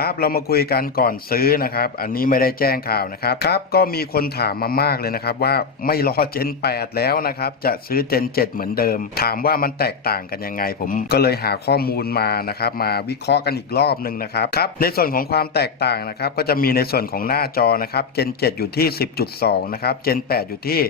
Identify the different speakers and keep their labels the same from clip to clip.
Speaker 1: ครับเรามาคุยกันก่อนซื้อนะครับ อันนี้ไม่ได้แจ้งข่าวนะครับครับก็มีคนถามมามากเลยนะครับว่าไม่รอเจน 8 แล้วนะครับ จะซื้อเจน 7 เหมือนเดิม ถามว่ามันแตกต่างกันยังไง ผมก็เลยหาข้อมูลมานะครับ มาวิเคราะห์กันอีกรอบหนึ่งนะครับครับในส่วนของความแตกต่างนะครับ ก็จะมีในส่วนของหน้าจอนะครับเจน 7 อยู่ที่ 10.2 นะครับเจน 8 อยู่ที่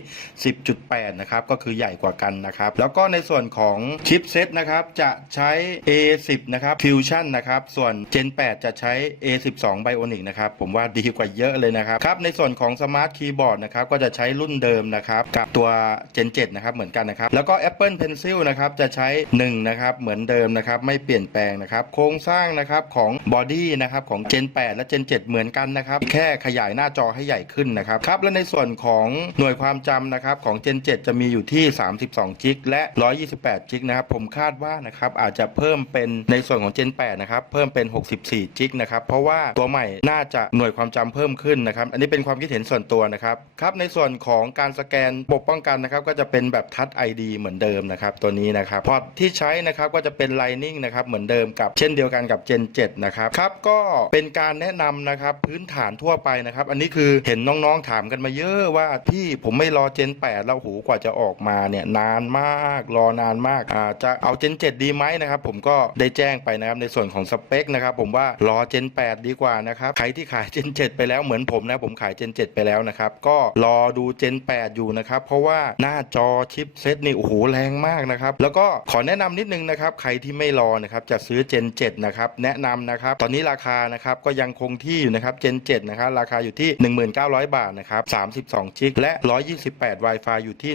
Speaker 1: 10.8 นะครับก็คือใหญ่กว่ากันนะครับ แล้วก็ในส่วนของชิปเซตนะครับจะใช้ A10 นะครับ Fusion นะครับส่วน Gen 8 จะใช้ A12 Bionic นะครับ ผมว่าดีกว่าเยอะเลยนะครับครับ ในส่วนของ Smart Keyboard นะครับ ก็จะใช้รุ่นเดิมนะครับ กับตัว Gen 7 นะครับ เหมือนกันนะครับ แล้วก็ Apple Pencil นะครับ จะใช้ 1 นะครับ เหมือนเดิมนะครับ ไม่เปลี่ยนแปลงนะครับ โครงสร้างนะครับของ Body นะครับของ Gen 8 และ Gen 7 เหมือนกันนะครับ แค่ขยายหน้าจอให้ใหญ่ขึ้นนะครับครับ และในส่วนของหน่วยความจำนะครับของ Gen 7 จะมีอยู่ที่ 32จิกและ 128จิกนะครับ ผมคาดว่านะครับอาจจะเพิ่มเป็นในส่วนของ Gen 8 นะครับ เพิ่มเป็น 64จิกนะครับ เพราะว่าตัวใหม่น่าจะหน่วยความจำเพิ่มขึ้นนะครับ อันนี้เป็นความคิดเห็นส่วนตัวนะครับครับในส่วนของการสแกนปกป้องกันนะครับ ก็จะเป็นแบบทัช ID เหมือนเดิมนะครับ ตัวนี้นะครับพอร์ตที่ใช้นะครับก็จะเป็น Lightning นะครับเหมือนเดิมกับเช่นเดียวกันกับ Gen 7 นะครับครับก็เป็นการแนะนำนะครับพื้นฐานทั่วไปนะครับ อันนี้คือเห็นน้องๆถามกันมาเยอะว่าพี่ผมไม่รอ Gen 8 แล้วโหกว่าจะออกมาเนี่ยนานมากรอนานมากอ่าจะเอา Gen 7 ดีไหมนะครับ ผมก็ได้แจ้งไปนะครับในส่วนของสเปคนะครับผมว่ารอ Gen 8ดีกว่านะครับใครที่ขาย Gen 7ไปแล้วเหมือนผมนะ ผมขาย Gen 7ไปแล้วนะครับ ก็รอดู Gen 8อยู่นะครับ เพราะว่าหน้าจอชิปเซตนี่โอ้โหแรงมากนะครับ แล้วก็ขอแนะนำนิดนึงนะครับ ใครที่ไม่รอนะครับจะซื้อ Gen 7นะครับ แนะนำนะครับ ตอนนี้ราคานะครับก็ยังคงที่อยู่นะครับ Gen 7นะครับ ราคาอยู่ที่ 1900 บาทนะครับ 32จิก และ 128 Wi-Fi อยู่ที่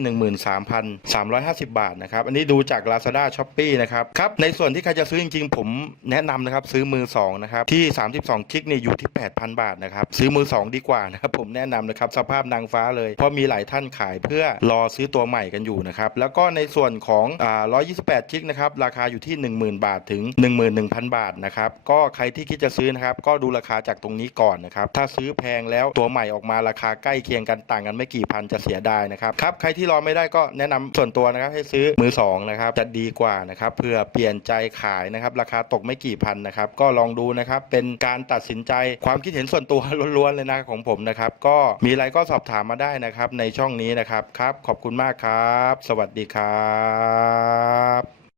Speaker 1: 13,350 บาทนะครับ อันนี้ดูจาก Lazada Shopee นะครับ ครับ ในส่วนที่ใครจะซื้อจริงๆ ผมแนะนำนะครับ ซื้อมือ 2 นะครับ ที่32จิกนี่อยู่ที่ 8,000 บาทนะครับ ซื้อมือ 2 ดีกว่านะครับ ผมแนะนำนะครับ สภาพนางฟ้าเลย เพราะมีหลายท่านขายเพื่อรอซื้อตัวใหม่กันอยู่นะครับ แล้วก็ในส่วนของอ่า128จิกนะครับ ราคาอยู่ที่ 10,000 บาทถึง 11,000 บาทนะครับ ก็ใครที่คิดจะซื้อนะครับ ก็ดูราคาจากตรงนี้ก่อนนะครับ ถ้าซื้อแพงแล้วตัวใหม่ออกมาราคาใกล้เคียงกันต่างกันไม่กี่พันจะเสียดายนะครับ ครับ ใครที่รอไม่ได้ก็แนะนำส่วนตัวนะครับให้ซื้อมือสองนะครับ จะดีกว่านะครับ เพื่อเปลี่ยนใจขายนะครับ ราคาตกไม่กี่พันนะครับ ก็ลองดูนะครับเป็นการตัดสินใจ ความคิดเห็นส่วนตัวล้วนๆเลยนะของผมนะครับ ก็มีอะไรก็สอบถามมาได้นะครับในช่องนี้นะครับครับ ขอบคุณมากครับ สวัสดีครับ